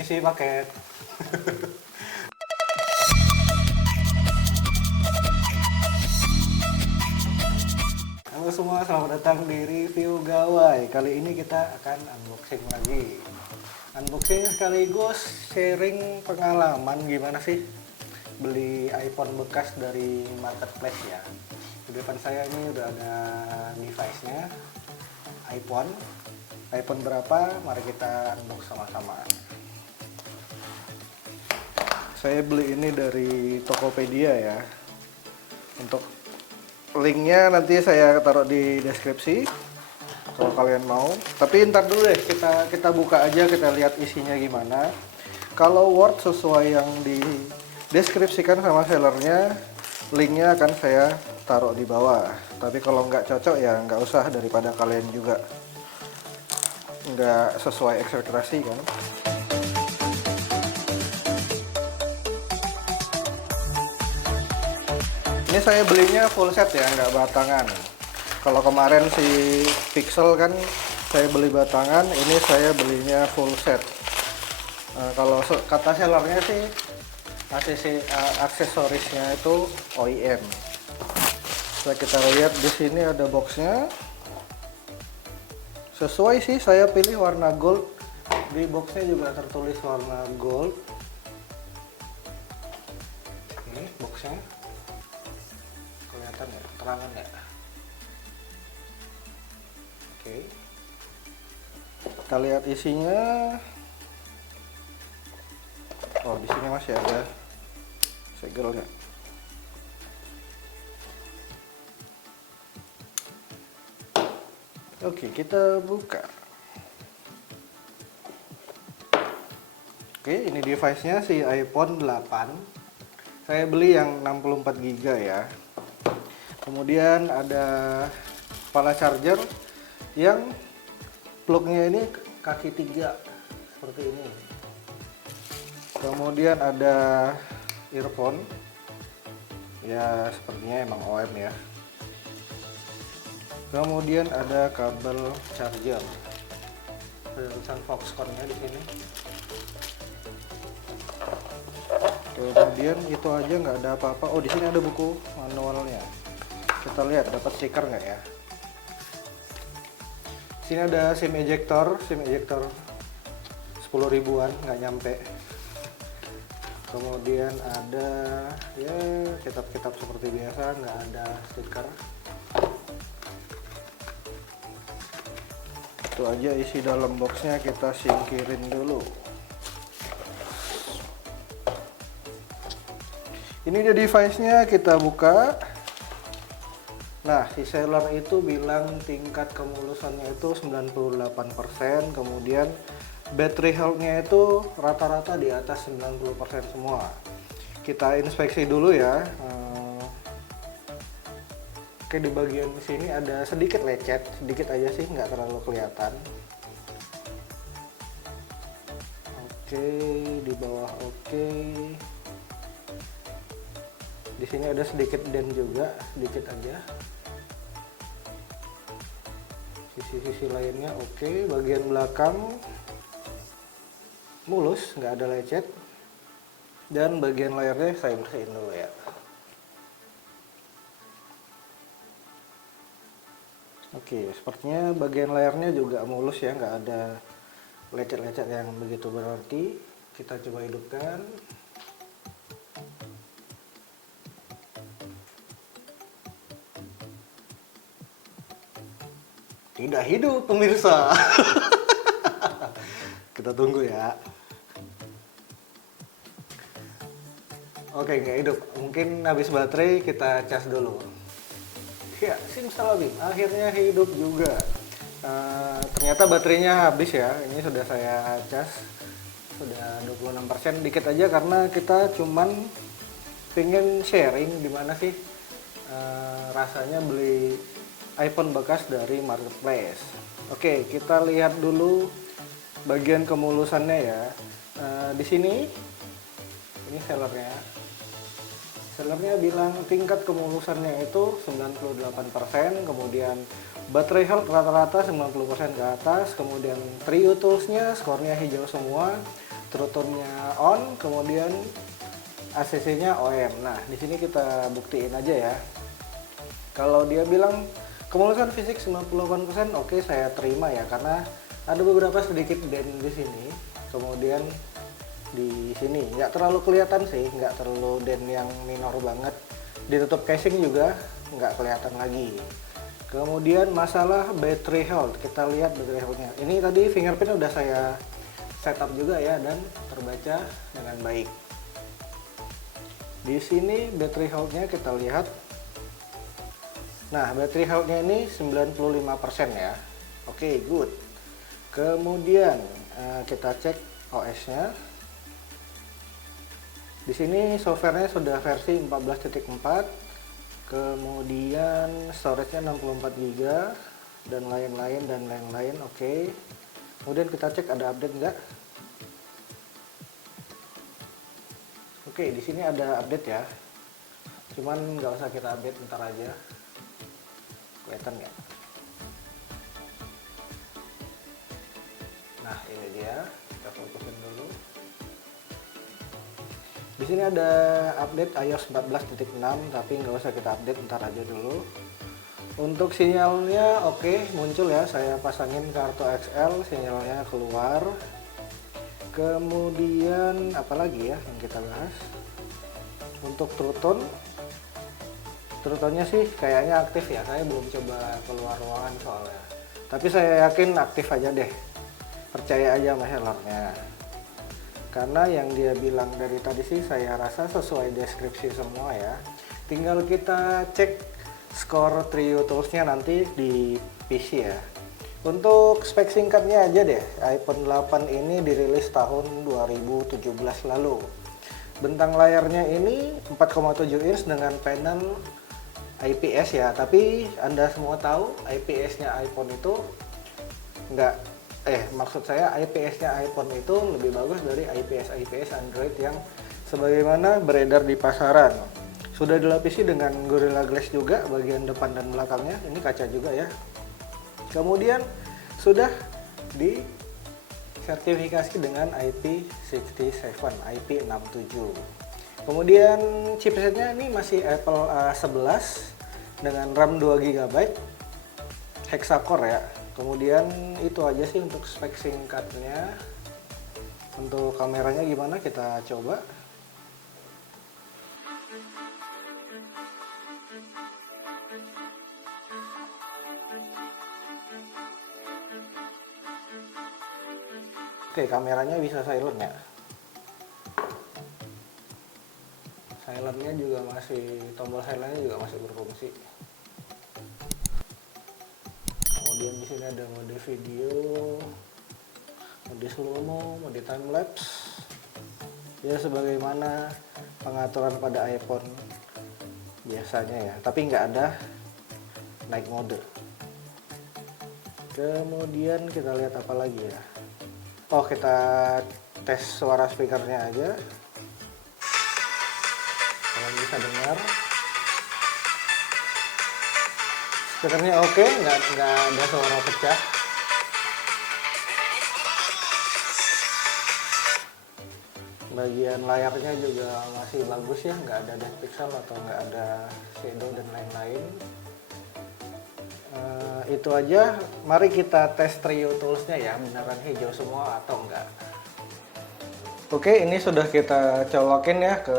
Isi paket. Halo semua, selamat datang di review gawai. Kali ini kita akan unboxing lagi. Unboxing sekaligus sharing pengalaman gimana sih beli iPhone bekas dari marketplace ya. Di depan saya ini udah ada device-nya, iPhone. iPhone berapa? Mari kita unbox sama-sama. Saya beli ini dari Tokopedia ya. Untuk linknya nanti saya taruh di deskripsi kalau kalian mau. Tapi ntar dulu deh, kita buka aja, kita lihat isinya gimana. Kalau Word sesuai yang dideskripsikan sama sellernya, linknya akan saya taruh di bawah. Tapi kalau nggak cocok ya nggak usah, daripada kalian juga nggak sesuai ekspektasi kan. Ini saya belinya full set ya, nggak batangan. Kalau kemarin si Pixel kan saya beli batangan, ini saya belinya full set. Kalau kata sellernya sih aksesorisnya itu OEM. Setelah kita lihat di sini ada boxnya. Sesuai sih, saya pilih warna gold. Di boxnya juga tertulis warna gold. Ini boxnya. Kelihatan ya, terangan ya. Oke, kita lihat isinya. Oh, di sini masih ada segelnya. Oke, kita buka. Oke, ini device-nya si iPhone 8. Saya beli yang 64 GB ya. Kemudian ada kepala charger yang plugnya ini kaki 3 seperti ini. Kemudian ada earphone, ya sepertinya emang OEM ya. Kemudian ada kabel charger, ada tulisan Foxconn-nya di sini. Kemudian itu aja, nggak ada apa-apa. Oh, di sini ada buku manualnya. Kita lihat dapat stiker nggak ya. Sini ada SIM ejector 10 ribuan, nggak nyampe. Kemudian ada ya kitab-kitab seperti biasa, nggak ada stiker. Itu aja isi dalam boxnya, kita singkirin dulu. Ini dia device-nya, kita buka. Nah, si seller itu bilang tingkat kemulusannya itu 98%, kemudian battery health-nya itu rata-rata di atas 90% semua. Kita inspeksi dulu ya. Oke, di bagian sini ada sedikit lecet, sedikit aja sih, nggak terlalu kelihatan. Oke, di bawah oke. Di sini ada sedikit dent juga, sedikit aja. Sisi-sisi lainnya oke. Bagian belakang mulus, nggak ada lecet. Dan bagian layarnya saya bersihin dulu ya. Oke, sepertinya bagian layarnya juga mulus ya, nggak ada lecet-lecet yang begitu berarti. Kita coba hidupkan. Tidak hidup pemirsa. Kita tunggu ya. Oke, nggak hidup. Mungkin habis baterai, kita cas dulu. Ya, simsalabim. Akhirnya hidup juga. Ternyata baterainya habis ya. Ini sudah saya cas. Sudah 26%. Dikit aja karena kita cuman pengen sharing gimana sih rasanya beli iPhone bekas dari marketplace. Oke, kita lihat dulu bagian kemulusannya ya. Di sini ini sellernya. Sellernya bilang tingkat kemulusannya itu 98%, kemudian baterai health rata-rata 90% ke atas, kemudian Trio Tools-nya skornya hijau semua, True tone-nya on, kemudian ACC-nya OM. Nah, di sini kita buktiin aja ya. Kalau dia bilang kemulusan fisik 98%, oke saya terima ya, karena ada beberapa sedikit dent di sini. Kemudian di sini nggak terlalu kelihatan sih, nggak terlalu dent yang minor banget. Ditutup casing juga nggak kelihatan lagi. Kemudian masalah battery health, kita lihat battery health-nya. Ini tadi fingerprint udah saya setup juga ya, dan terbaca dengan baik. Di sini battery health-nya kita lihat. Nah, battery health-nya ini 95% ya. Oke, good. Kemudian kita cek OS-nya. Di sini software-nya sudah versi 14.4. Kemudian storage-nya 64 GB dan lain-lain. Oke. Kemudian kita cek ada update enggak. Oke, di sini ada update ya. Cuman nggak usah kita update, ntar aja. Kelihatan nggak? Nah, ini dia. Kita fokusin dulu. Di sini ada update iOS 14.6, tapi nggak usah kita update, ntar aja dulu. Untuk sinyalnya oke, muncul ya. Saya pasangin kartu XL, sinyalnya keluar. Kemudian apalagi ya yang kita bahas? Untuk True Tone-nya sih kayaknya aktif ya. Saya belum coba keluar ruangan soalnya. Tapi saya yakin aktif aja deh. Percaya aja sama sellernya. Karena yang dia bilang dari tadi sih saya rasa sesuai deskripsi semua ya. Tinggal kita cek skor Trio Tools-nya nanti di PC ya. Untuk spek singkatnya aja deh, iPhone 8 ini dirilis tahun 2017 lalu. Bentang layarnya ini 4,7 inch dengan panel IPS ya. Tapi Anda semua tahu IPS-nya iPhone itu maksud saya IPS-nya iPhone itu lebih bagus dari IPS Android yang sebagaimana beredar di pasaran. Sudah dilapisi dengan Gorilla Glass juga bagian depan dan belakangnya. Ini kaca juga ya. Kemudian sudah disertifikasi dengan IP67, IP67. Kemudian chipsetnya ini masih Apple A11 dengan RAM 2 GB, hexacore ya. Kemudian itu aja sih untuk spek singkatnya. Untuk kameranya gimana, kita coba. Oke, kameranya bisa silent ya. Silentnya juga tombol silentnya juga masih berfungsi. Kemudian di sini ada mode video, mode slow-mo, mode time lapse. Ya sebagaimana pengaturan pada iPhone biasanya ya, tapi nggak ada night mode. Kemudian kita lihat apa lagi ya. Oh, kita tes suara speakernya aja. Kalian bisa dengar. Speakernya oke, nggak ada suara pecah. Bagian layarnya juga masih bagus ya, nggak ada depth pixel atau nggak ada shadow dan lain-lain. Itu aja. Mari kita tes Trio Tools-nya ya, beneran hijau semua atau enggak. Oke, ini sudah kita colokin ya ke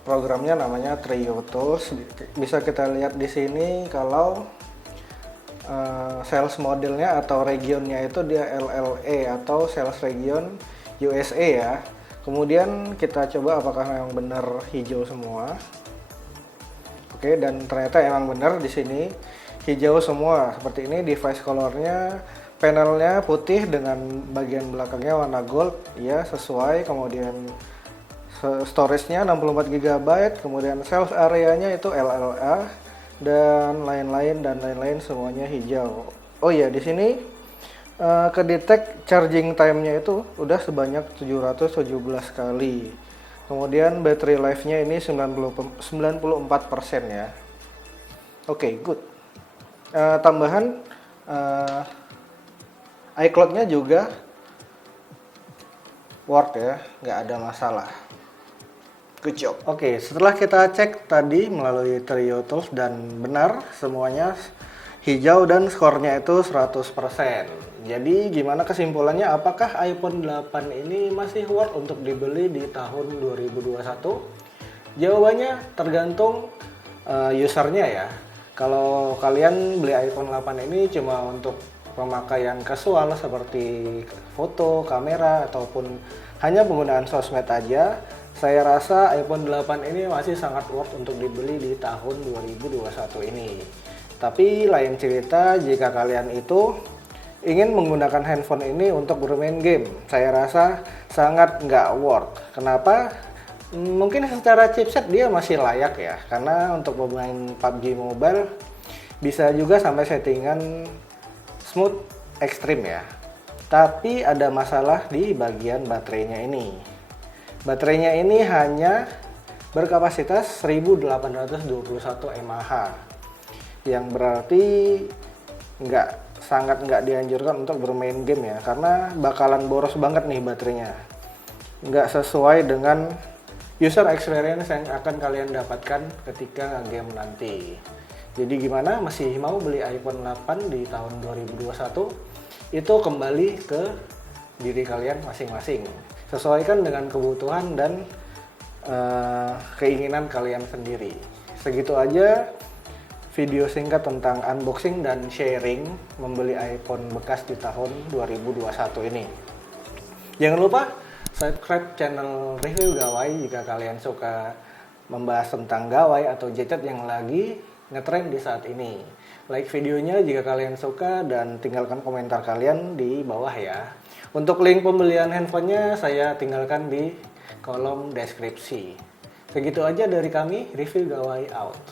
programnya, namanya Trio Tools. Bisa kita lihat di sini kalau sales modelnya atau regionnya itu dia LLE atau sales region USA ya. Kemudian kita coba apakah memang benar hijau semua. Oke, dan ternyata emang benar di sini hijau semua seperti ini. Device colornya, panelnya putih dengan bagian belakangnya warna gold ya, sesuai. Kemudian storage-nya 64 GB, kemudian sales area-nya itu LLA dan lain-lain semuanya hijau. Oh iya, di sini kedetek charging time-nya itu udah sebanyak 717 kali. Kemudian battery life-nya ini 94% ya. Oke, good. Tambahan iCloud-nya juga worth ya, nggak ada masalah. Good job. Oke, setelah kita cek tadi melalui Trio Tools dan benar semuanya hijau dan skornya itu 100%. Jadi gimana kesimpulannya, apakah iPhone 8 ini masih worth untuk dibeli di tahun 2021? Jawabannya tergantung usernya ya. Kalau kalian beli iPhone 8 ini cuma untuk pemakaian casual seperti foto, kamera, ataupun hanya penggunaan sosmed aja, saya rasa iPhone 8 ini masih sangat worth untuk dibeli di tahun 2021 ini. Tapi lain cerita jika kalian itu ingin menggunakan handphone ini untuk bermain game, saya rasa sangat nggak worth. Kenapa? Mungkin secara chipset dia masih layak ya, karena untuk bermain PUBG Mobile bisa juga sampai settingan smooth ekstrim ya. Tapi ada masalah di bagian baterainya ini. Baterainya ini hanya berkapasitas 1821 mAh, yang berarti sangat nggak dianjurkan untuk bermain game ya, karena bakalan boros banget nih baterainya. Nggak sesuai dengan user experience yang akan kalian dapatkan ketika game nanti. Jadi gimana, masih mau beli iPhone 8 di tahun 2021? Itu kembali ke diri kalian masing-masing. Sesuaikan dengan kebutuhan dan keinginan kalian sendiri. Segitu aja video singkat tentang unboxing dan sharing membeli iPhone bekas di tahun 2021 ini. Jangan lupa subscribe channel Review Gawai jika kalian suka membahas tentang gawai atau gadget yang lagi ngetrend di saat ini. Like videonya jika kalian suka dan tinggalkan komentar kalian di bawah ya. Untuk link pembelian handphonenya saya tinggalkan di kolom deskripsi. Segitu aja dari kami, Review Gawai out.